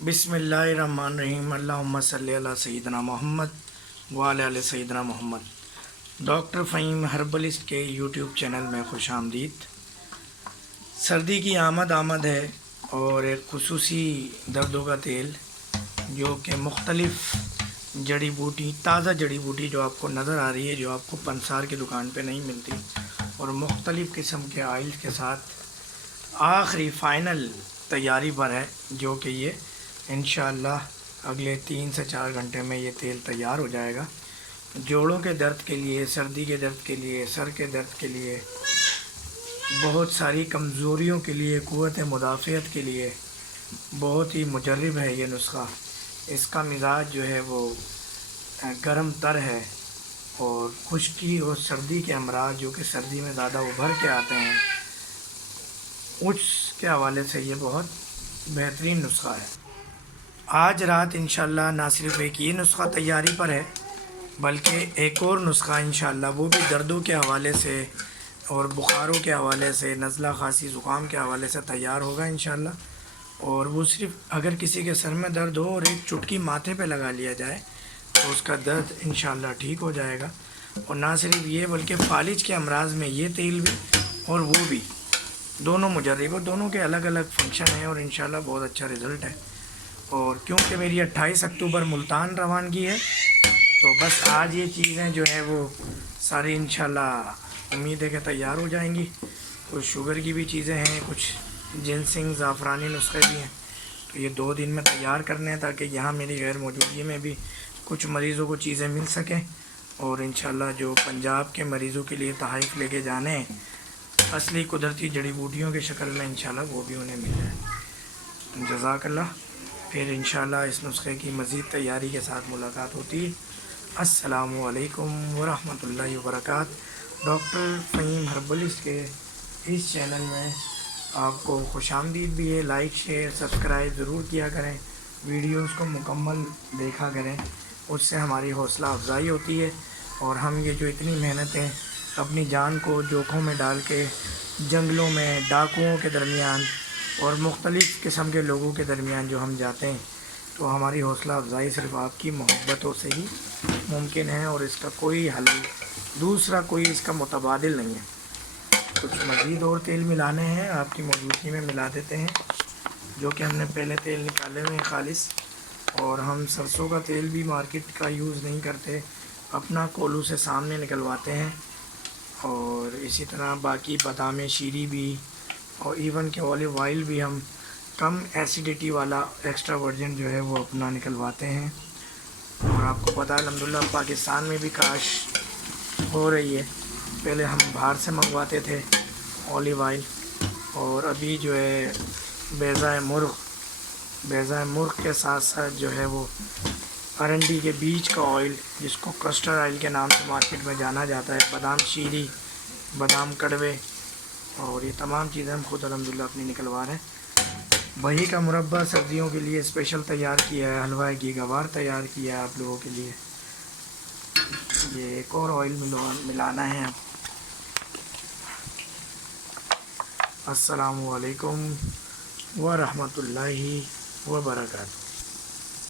بسم اللہ الرحمن الرحیم، اللہم صلی علی سیدنا محمد وعلی آل سیدنا محمد۔ ڈاکٹر فہیم ہربلسٹ کے یوٹیوب چینل میں خوش آمدید۔ سردی کی آمد ہے اور ایک خصوصی دردوں کا تیل جو کہ مختلف جڑی بوٹی، تازہ جڑی بوٹی جو آپ کو نظر آ رہی ہے، جو آپ کو پنسار کی دکان پہ نہیں ملتی، اور مختلف قسم کے آئل کے ساتھ آخری فائنل تیاری پر ہے، جو کہ یہ انشاءاللہ اگلے 3 سے 4 گھنٹے میں یہ تیل تیار ہو جائے گا۔ جوڑوں کے درد کے لیے، سردی کے درد کے لیے، سر کے درد کے لیے، بہت ساری کمزوریوں کے لیے، قوت مدافعت کے لیے بہت ہی مجرب ہے یہ نسخہ۔ اس کا مزاج جو ہے وہ گرم تر ہے، اور خشکی اور سردی کے امراض جو کہ سردی میں زیادہ ابھر کے آتے ہیں، اس کے حوالے سے یہ بہت بہترین نسخہ ہے۔ آج رات انشاءاللہ نہ صرف ایک یہ نسخہ تیاری پر ہے، بلکہ ایک اور نسخہ انشاءاللہ وہ بھی دردوں کے حوالے سے اور بخاروں کے حوالے سے، نزلہ خاصی زکام کے حوالے سے تیار ہوگا انشاءاللہ۔ اور وہ صرف اگر کسی کے سر میں درد ہو اور ایک چٹکی ماتھے پہ لگا لیا جائے تو اس کا درد انشاءاللہ ٹھیک ہو جائے گا۔ اور نہ صرف یہ بلکہ فالج کے امراض میں یہ تیل بھی اور وہ بھی دونوں مجرب، اور دونوں کے الگ الگ فنکشن ہیں، اور انشاءاللہ بہت اچھا رزلٹ ہے۔ اور کیونکہ میری 28 اکتوبر ملتان روانگی ہے، تو بس آج یہ چیزیں جو ہیں وہ ساری انشاءاللہ امید ہے کہ تیار ہو جائیں گی۔ کچھ شوگر کی بھی چیزیں ہیں، کچھ جنسنگ زعفرانی نسخے بھی ہیں، تو یہ 2 دن میں تیار کرنے ہیں تاکہ یہاں میری غیر موجودگی میں بھی کچھ مریضوں کو چیزیں مل سکیں، اور انشاءاللہ جو پنجاب کے مریضوں کے لیے تحائف لے کے جانے ہیں اصلی قدرتی جڑی بوٹیوں کی شکل میں، انشاءاللہ وہ بھی انہیں مل جائے۔ جزاک اللہ۔ پھر انشاءاللہ اس نسخے کی مزید تیاری کے ساتھ ملاقات ہوتی ہے۔ السلام علیکم ورحمۃ اللہ وبرکاتہ۔ ڈاکٹر فہیم ہربلسٹ کے اس چینل میں آپ کو خوش آمدید بھی ہے۔ لائک، شیئر، سبسکرائب ضرور کیا کریں، ویڈیوز کو مکمل دیکھا کریں، اس سے ہماری حوصلہ افزائی ہوتی ہے، اور ہم یہ جو اتنی محنتیں اپنی جان کو جوکھوں میں ڈال کے جنگلوں میں ڈاکوؤں کے درمیان اور مختلف قسم کے لوگوں کے درمیان جو ہم جاتے ہیں، تو ہماری حوصلہ افزائی صرف آپ کی محبتوں سے ہی ممکن ہے، اور اس کا کوئی حل دوسرا کوئی اس کا متبادل نہیں ہے۔ کچھ مزید اور تیل ملانے ہیں، آپ کی موجودگی میں ملا دیتے ہیں، جو کہ ہم نے پہلے تیل نکالے ہوئے ہیں خالص۔ اور ہم سرسوں کا تیل بھی مارکیٹ کا یوز نہیں کرتے، اپنا کولو سے سامنے نکلواتے ہیں، اور اسی طرح باقی بادام شیری بھی، اور ایون کہ اولیو آئل بھی ہم کم ایسیڈیٹی والا ایکسٹرا ورجن جو ہے وہ اپنا نکلواتے ہیں۔ اور آپ کو پتہ ہے الحمدللہ پاکستان میں بھی کاش ہو رہی ہے۔ پہلے ہم باہر سے منگواتے تھے اولیو آئل، اور ابھی جو ہے بیضۂ مرغ کے ساتھ ساتھ جو ہے وہ ارنڈی کے بیج کا آئل، جس کو کسٹرڈ آئل کے نام سے مارکیٹ میں جانا جاتا ہے، بادام شیری، بادام کڑوے، اور یہ تمام چیزیں ہم خود الحمدللہ اپنی نکلوا رہے ہیں۔ بہی کا مربع سردیوں کے لیے اسپیشل تیار کیا ہے، حلوہ گیگوار تیار کیا ہے آپ لوگوں کے لیے۔ یہ ایک اور آئل ملانا ہے۔ السلام علیکم ورحمۃ اللہ وبرکاتہ۔